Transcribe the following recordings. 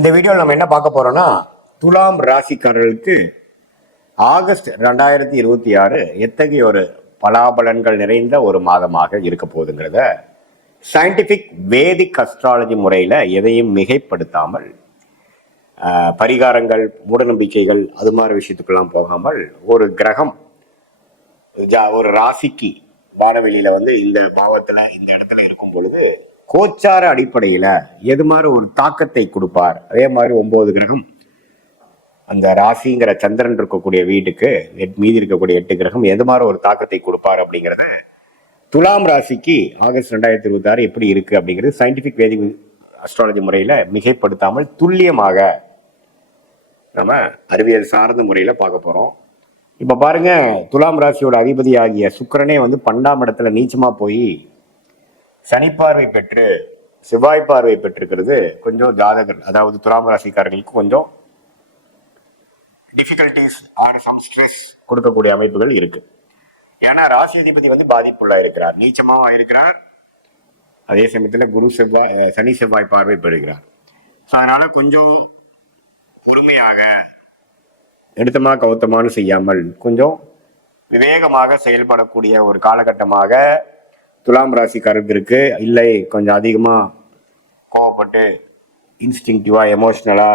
இந்த வீடியோவில் நம்ம என்ன பார்க்க போறோம்னா, துலாம் ராசிக்காரர்களுக்கு ஆகஸ்ட் 2026 எத்தகைய ஒரு பலாபலன்கள் நிறைந்த ஒரு மாதமாக இருக்க போகுதுங்கிறத சயின்டிபிக் வேதிக் அஸ்ட்ராலஜி முறையில் எதையும் மிகைப்படுத்தாமல் பரிகாரங்கள், மூடநம்பிக்கைகள் அது மாதிரி விஷயத்துக்கெல்லாம் போகாமல் ஒரு கிரகம் ஒரு ராசிக்கு வானவெளியில இந்த பாவத்துல இந்த இடத்துல இருக்கும் பொழுது கோச்சார அடிப்படையில எது மாதிரி ஒரு தாக்கத்தை கொடுப்பார். அதே மாதிரி 9 கிரகம் அந்த ராசிங்கிற சந்திரன் இருக்கக்கூடிய வீட்டுக்கு மீதி இருக்கக்கூடிய 8 கிரகம் எது மாதிரி ஒரு தாக்கத்தை கொடுப்பார் அப்படிங்கிறத துலாம் ராசிக்கு ஆகஸ்ட் 2026 எப்படி இருக்கு அப்படிங்கிறது சயின்டிபிக் வேதிக் அஸ்ட்ராலஜி முறையில மிகைப்படுத்தாமல் துல்லியமாக நம்ம அறிவியல் சார்ந்த முறையில பார்க்க போறோம். இப்ப பாருங்க, துலாம் ராசியோட அதிபதி ஆகிய சுக்கிரனே 12ஆம் இடத்துல நீச்சமா போய் சனி பார்வை பெற்று செவ்வாய் பார்வை பெற்றிருக்கிறது கொஞ்சம் ஜாதகர், அதாவது துலாம் ராசிக்காரர்களுக்கு கொஞ்சம் டிஃபிகல்டிஸ் ஆர் சம் ஸ்ட்ரெஸ் கொடுக்கக்கூடிய அமைப்புகள் இருக்கு. ஏன்னா ராசி அதிபதி பாதிப்புள்ளா இருக்கிறார், நீச்சமாவும் இருக்கிறார், அதே சமயத்துல சனி செவ்வாய் பார்வை பெறுகிறார். அதனால கொஞ்சம் பொறுமையாக எடுத்தமா கவுத்தமானு செய்யாமல் கொஞ்சம் விவேகமாக செயல்படக்கூடிய ஒரு காலகட்டமாக துலாம் ராசிக்காரருக்கு இல்லை. கொஞ்சம் அதிகமா கோவப்பட்டு இன்ஸ்டிங்டிவா எமோஷனலா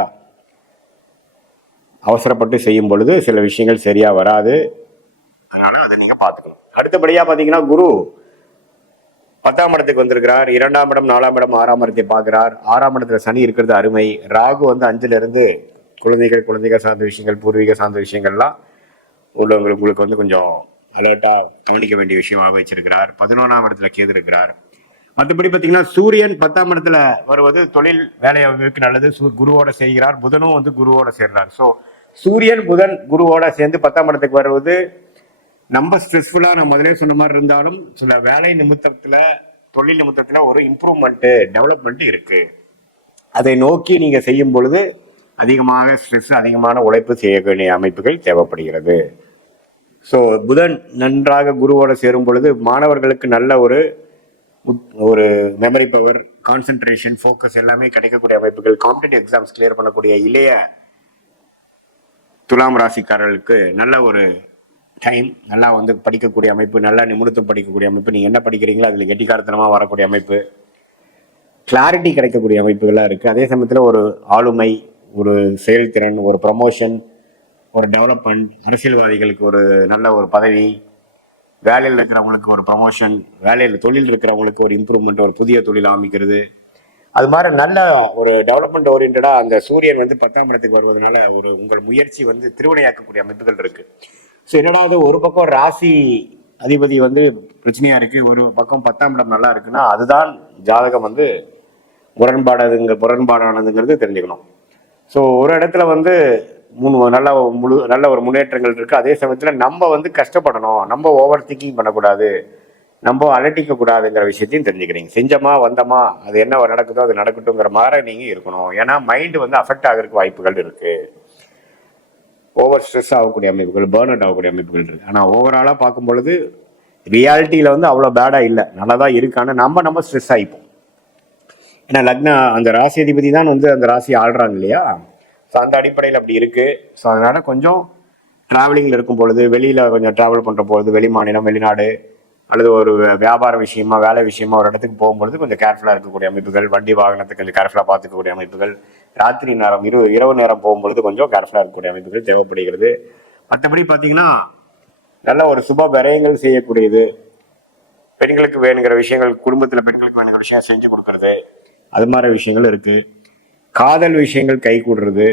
அவசரப்பட்டு செய்யும் பொழுது சில விஷயங்கள் சரியா வராது. அதனால அதை நீங்க பார்த்துக்கணும். அடுத்தபடியா பாத்தீங்கன்னா, குரு 10ஆம் இடத்துக்கு வந்திருக்கிறார். 2ஆம் இடம், 4ஆம் இடம், 6ஆம் இடத்தை பார்க்கிறார். 6ஆம் இடத்துல சனி இருக்கிறது அருமை. ராகு 5ல இருந்து குழந்தைகள் சார்ந்த விஷயங்கள், பூர்வீக சார்ந்த விஷயங்கள்லாம் உங்களுக்கு கொஞ்சம் அலர்ட்டா கவனிக்க வேண்டிய விஷயமாக வச்சிருக்கிறார். 11ஆம் இடத்துல கேது இருக்கிறார். மற்றபடி பார்த்தீங்கன்னா, சூரியன் 10ஆம் இடத்துல வருவது தொழில் வேலைக்கு நல்லது. குருவோட செய்கிறார். புதனும் குருவோட சேர்றார். ஸோ சூரியன் புதன் குருவோட சேர்ந்து 10ஆம் இடத்துக்கு வருவது நம்ம ஸ்ட்ரெஸ்ஃபுல்லா நான் முதலே சொன்ன மாதிரி இருந்தாலும் சில வேலை நிமித்தத்துல, தொழில் நிமித்தத்துல ஒரு இம்ப்ரூவ்மெண்ட், டெவலப்மெண்ட் இருக்கு. அதை நோக்கி நீங்க செய்யும் பொழுது அதிகமாக ஸ்ட்ரெஸ், அதிகமான உழைப்பு செய்ய வேண்டிய அமைப்புகள் தேவைப்படுகிறது. ஸோ புதன் நன்றாக குருவோட சேரும் பொழுது மாணவர்களுக்கு நல்ல ஒரு மெமரி பவர், கான்சென்ட்ரேஷன், ஃபோக்கஸ் எல்லாமே கிடைக்கக்கூடிய அமைப்புகள், காம்படிட்டிவ் எக்ஸாம்ஸ் கிளியர் பண்ணக்கூடிய இளைய துலாம் ராசிக்காரர்களுக்கு நல்ல ஒரு டைம், நல்லா படிக்கக்கூடிய அமைப்பு, நல்லா நிமிடத்தும் படிக்கக்கூடிய அமைப்பு, நீங்க என்ன படிக்கிறீங்களோ அதுல கெட்டிக்காரத்தனமா வரக்கூடிய அமைப்பு, கிளாரிட்டி கிடைக்கக்கூடிய அமைப்புகள்லாம் இருக்கு. அதே சமயத்துல ஒரு ஆளுமை, ஒரு செயல்திறன், ஒரு ப்ரமோஷன், ஒரு டெவலப்மெண்ட், அரசியல்வாதிகளுக்கு ஒரு நல்ல ஒரு பதவி, வேலையில் இருக்கிறவங்களுக்கு ஒரு ப்ரமோஷன், வேலையில் தொழில் இருக்கிறவங்களுக்கு ஒரு இம்ப்ரூவ்மெண்ட், ஒரு புதிய தொழில் ஆரம்பிக்கிறது, அது மாதிரி நல்ல ஒரு டெவலப்மெண்ட் ஓரியன்டா அந்த சூரியன் 10ஆம் இடத்துக்கு வருவதனால ஒரு உங்கள் முயற்சி திருவினையாக்கக்கூடிய அமைப்புகள் இருக்கு. ஸோ என்னடாவது ஒரு பக்கம் ராசி அதிபதி பிரச்சனையா இருக்கு, ஒரு பக்கம் 10ஆம் இடம் நல்லா இருக்குன்னா அதுதான் ஜாதகம் முரண்பாடானதுங்கிறது தெரிஞ்சுக்கணும். ஸோ ஒரு இடத்துல நல்ல ஒரு முன்னேற்றங்கள் இருக்கு. அதே சமயத்துல நம்ம கஷ்டப்படணும், நம்ம ஓவர் திங்கிங் பண்ணக்கூடாது, நம்ம அலட்டிக்க கூடாதுங்கிற விஷயத்தையும் தெரிஞ்சுக்கிறீங்க. செஞ்சமா வந்தமா அது என்ன நடக்குதோ அது நடக்கட்டுங்கிற மாதிரி நீங்க இருக்கணும். ஏன்னா மைண்ட் அஃபெக்ட் ஆகிறதுக்கு வாய்ப்புகள் இருக்கு. ஓவர் ஸ்ட்ரெஸ் ஆகக்கூடிய அமைப்புகள், பேர்ன் அவுட் ஆகக்கூடிய அமைப்புகள் இருக்கு. ஆனா ஓவராலா பார்க்கும் பொழுது ரியாலிட்டியில அவ்வளவு பேடா இல்லை, நல்லாதான் இருக்கு. ஆனா நம்ம ஸ்ட்ரெஸ் ஆயிப்போம். ஏன்னா லக்னா அந்த ராசி அதிபதி தான் அந்த ராசியை ஆள்றாங்க இல்லையா. ஸோ அந்த அடிப்படையில் அப்படி இருக்கு. ஸோ அதனால கொஞ்சம் டிராவலிங்ல இருக்கும் பொழுது, வெளியில கொஞ்சம் டிராவல் பண்ற பொழுது, வெளி மாநிலம், வெளிநாடு அல்லது ஒரு வியாபார விஷயமா, வேலை விஷயமா ஒரு இடத்துக்கு போகும்பொழுது கொஞ்சம் கேர்ஃபுல்லா இருக்கக்கூடிய அமைப்புகள், வண்டி வாகனத்தை கொஞ்சம் கேர்ஃபுல்லா பார்த்துக்கக்கூடிய அமைப்புகள், ராத்திரி நேரம் இரவு நேரம் போகும்பொழுது கொஞ்சம் கேர்ஃபுல்லா இருக்கக்கூடிய அமைப்புகள் தேவைப்படுகிறது. மற்றபடி பார்த்தீங்கன்னா, நல்ல ஒரு சுப விரயங்கள் செய்யக்கூடியது, பெண்களுக்கு வேணுங்கிற விஷயங்கள், குடும்பத்துல பெண்களுக்கு வேணுங்கிற விஷயம் செஞ்சு கொடுக்கறது, அது மாதிரி விஷயங்கள் இருக்கு. காதல் விஷயங்கள் கை கூடுறது,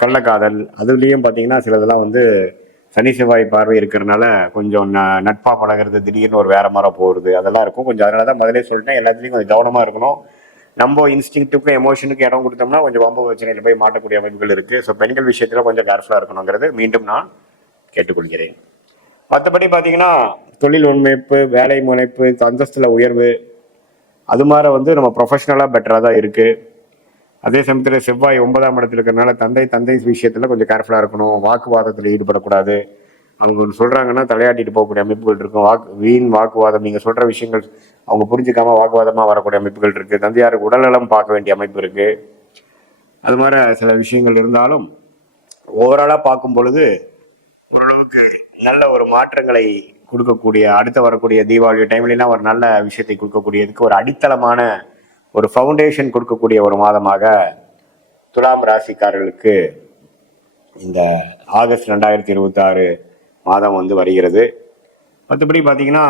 கள்ளக்காதல், அதுலேயும் பார்த்தீங்கன்னா சிலதெல்லாம் சனி செவ்வாய் பார்வை இருக்கிறதுனால கொஞ்சம் நட்பா பழகிறது, திடீர்னு ஒரு வேற மாதிரி போகிறது, அதெல்லாம் இருக்கும் கொஞ்சம். அதனால தான் முதலே சொல்லிட்டேன், எல்லாத்துலேயும் கொஞ்சம் கவனமா இருக்கணும். நம்ம இன்ஸ்டிங்க்டுக்கும் எமோஷனுக்கும் இடம் கொடுத்தோம்னா கொஞ்சம் வம்பு பிரச்சனையில் போய் மாட்டக்கூடிய அமைப்புகள் இருக்கு. ஸோ பெண்கள் விஷயத்துல கொஞ்சம் கேர்ஃபுல்லா இருக்கணுங்கிறது மீண்டும் நான் கேட்டுக்கொள்கிறேன். மற்றபடி பார்த்தீங்கன்னா, தொழில் முனைப்பு, வேலை முனைப்பு, அந்தஸ்துல உயர்வு, அது மாதிரி நம்ம ப்ரொஃபஷனலா பெட்டரா தான் இருக்கு. அதே சமயத்தில் செவ்வாய் 9ஆம் இடத்துல இருக்கிறதுனால தந்தை விஷயத்துல கொஞ்சம் கேர்ஃபுல்லா இருக்கணும். வாக்குவாதத்தில் ஈடுபடக்கூடாது. அவங்க சொல்றாங்கன்னா தலையாட்டிட்டு போகக்கூடிய அமைப்புகள் இருக்கும். வீண் வாக்குவாதம், நீங்க சொல்ற விஷயங்கள் அவங்க புரிஞ்சுக்காம வாக்குவாதமா வரக்கூடிய அமைப்புகள் இருக்கு. தந்தையாருக்கு உடல்நலம் பார்க்க வேண்டிய அமைப்பு இருக்கு. அது மாதிரி சில விஷயங்கள் இருந்தாலும் ஓவராலாக பார்க்கும் பொழுது ஓரளவுக்கு நல்ல ஒரு மாற்றங்களை கொடுக்கக்கூடிய, அடுத்து வரக்கூடிய தீபாவளி டைம்லாம் ஒரு நல்ல விஷயத்தை கொடுக்கக்கூடியதுக்கு ஒரு அடித்தளமான ஒரு ஃபவுண்டேஷன் கொடுக்கக்கூடிய ஒரு மாதமாக துலாம் ராசிக்காரர்களுக்கு இந்த ஆகஸ்ட் 2026 மாதம் வந்து வருகிறது. மற்றபடி பார்த்தீங்கன்னா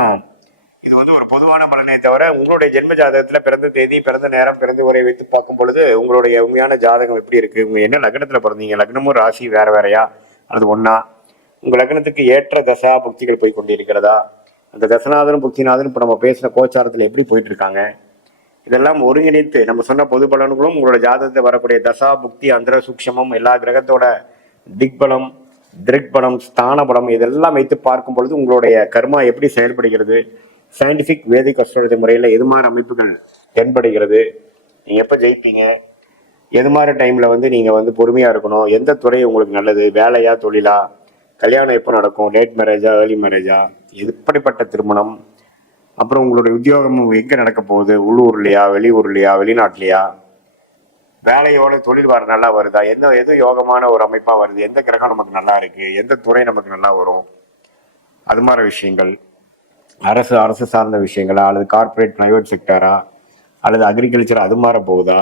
இது வந்து ஒரு பொதுவான பலனை தவிர உங்களுடைய ஜென்ம ஜாதகத்தில் பிறந்த தேதி, பிறந்த நேரம், பிறந்த உரை வைத்து பார்க்கும் பொழுது உங்களுடைய உண்மையான ஜாதகம் எப்படி இருக்கு, உங்க என்ன லக்னத்தில் பிறந்தீங்க, லக்னமும் ராசி வேற வேறையா அல்லது ஒன்னா, உங்க லக்னத்துக்கு ஏற்ற தசா புக்திகள் போய் கொண்டிருக்கிறதா, அந்த தசநாதனும் புக்திநாதனும் இப்போ நம்ம பேசின கோச்சாரத்தில் எப்படி போயிட்டு இருக்காங்க, இதெல்லாம் ஒருங்கிணைத்து நம்ம சொன்ன பொது பலன்களும் உங்களோட ஜாதகத்தை வரக்கூடிய தசா புக்தி அந்தர சூக்ஷமம் எல்லா கிரகத்தோட திக்பலம், திருக்பலம், ஸ்தான பலம் இதெல்லாம் வைத்து பார்க்கும் பொழுது உங்களுடைய கர்மா எப்படி செயல்படுகிறது, சயின்டிஃபிக் வேதிக் அஸ்ட்ராலஜி முறையில் எது மாதிரி அமைப்புகள் தென்படுகிறது, நீங்கள் எப்போ ஜெயிப்பீங்க, எது மாதிரி டைமில் வந்து நீங்கள் வந்து பொறுமையாக இருக்கணும், எந்த துறை உங்களுக்கு நல்லது, வேலையா தொழிலா, கல்யாணம் எப்போ நடக்கும், லேட் மேரேஜா ஏர்லி மேரேஜா, எப்படிப்பட்ட திருமணம், அப்புறம் உங்களுடைய உத்தியோகம் எங்கே நடக்க போகுது, உள்ளூர்லையா வெளியூர்லையா வெளிநாட்டிலையா, வேலையோட தொழில் வர நல்லா வருதா, எது யோகமான ஒரு அமைப்பாக வருது, எந்த கிரகம் நமக்கு நல்லா இருக்கு, எந்த துறை நமக்கு நல்லா வரும், அது மாதிரி விஷயங்கள், அரசு சார்ந்த விஷயங்களா அல்லது கார்பரேட் பிரைவேட் செக்டரா அல்லது அக்ரிகல்ச்சர் அது மாதிரி போகுதா,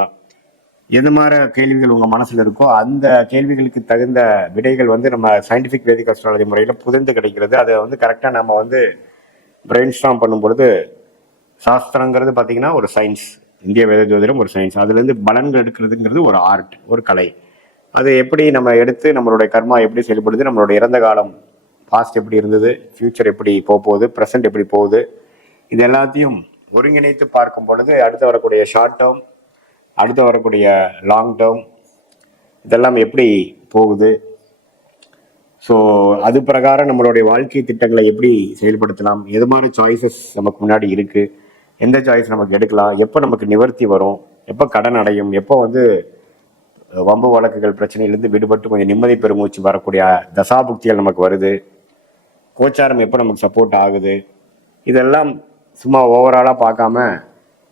எது மாதிரி கேள்விகள் உங்கள் மனசில் இருக்கோ அந்த கேள்விகளுக்கு தகுந்த விடைகள் வந்து நம்ம சயின்டிஃபிக் வேதிக் அஸ்ட்ராலஜி முறையில் புரிந்து கிடைக்கிறது. அதை வந்து கரெக்டாக நம்ம வந்து பிரெயின் ஸ்டாம் பண்ணும் பொழுது, சாஸ்திரங்கிறது பார்த்தீங்கன்னா ஒரு சயின்ஸ், இந்திய வேத ஜோதிடம் ஒரு சயின்ஸ், அதுலேருந்து பலன்கள் எடுக்கிறதுங்கிறது ஒரு ஆர்ட், ஒரு கலை. அது எப்படி நம்ம எடுத்து நம்மளுடைய கர்மா எப்படி செயல்படுது, நம்மளுடைய இறந்த காலம் பாஸ்ட் எப்படி இருந்தது, ஃபியூச்சர் எப்படி போகுது, ப்ரெசன்ட் எப்படி போகுது, இது எல்லாத்தையும் ஒருங்கிணைத்து பார்க்கும் பொழுது அடுத்து வரக்கூடிய ஷார்ட் டேர்ம், அடுத்து வரக்கூடிய லாங் டேர்ம் இதெல்லாம் எப்படி போகுது, ஸோ அது பிரகாரம் நம்மளுடைய வாழ்க்கை திட்டங்களை எப்படி செயல்படுத்தலாம், எது மாதிரி சாய்ஸஸ் நமக்கு முன்னாடி இருக்குது, எந்த சாய்ஸ் நமக்கு எடுக்கலாம், எப்போ நமக்கு நிவர்த்தி வரும், எப்போ கடன் அடையும், எப்போ வந்து வம்பு வழக்குகள் பிரச்சனையிலேருந்து விடுபட்டு கொஞ்சம் நிம்மதி பெருமூச்சு வரக்கூடிய தசாபுக்திகள் நமக்கு வருது, கோச்சாரம் எப்போ நமக்கு சப்போர்ட் ஆகுது, இதெல்லாம் சும்மா ஓவராலாக பார்க்காம,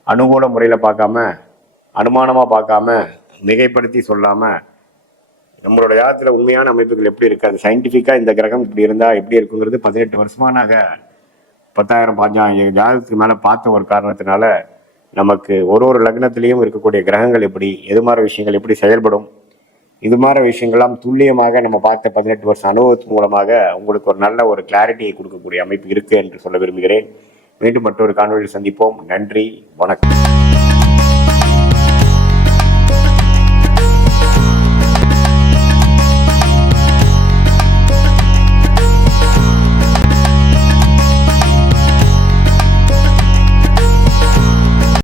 அனுகூல முறையில் பார்க்காம, அனுமானமாக பார்க்காம, மிகைப்படுத்தி சொல்லாமல் நம்மளோட ஜாதகத்தில் உண்மையான அமைப்புகள் எப்படி இருக்குது, அது சயின்டிஃபிக்காக இந்த கிரகம் இப்படி இருந்தால் எப்படி இருக்குங்கிறது 18 வருஷமாக நாங்கள் 10,000 15,000 ஜாதகத்துக்கு மேலே பார்த்த ஒரு காரணத்தினால நமக்கு ஒரு லக்னத்திலையும் இருக்கக்கூடிய கிரகங்கள் எப்படி, எது மாதிரி விஷயங்கள் எப்படி செயல்படும், இது மாதிரி விஷயங்கள்லாம் துல்லியமாக நம்ம பார்த்த 18 வருஷ அனுபவத்தின் மூலமாக உங்களுக்கு ஒரு நல்ல ஒரு கிளாரிட்டியை கொடுக்கக்கூடிய அமைப்பு இருக்குது என்று சொல்ல விரும்புகிறேன். மீண்டும் மற்றொரு காணொலியில் சந்திப்போம். நன்றி, வணக்கம்.